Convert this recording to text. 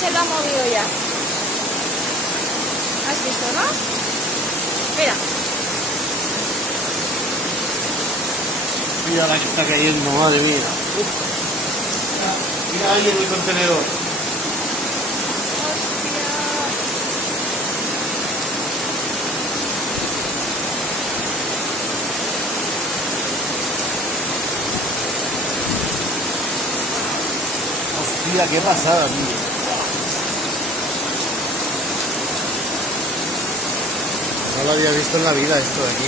se lo ha movido ya. ¿Has visto, no? Mira. Mira la que está cayendo, madre mía. Mira ahí en el contenedor. Hostia, qué pasada, tío. No lo había visto en la vida esto de aquí.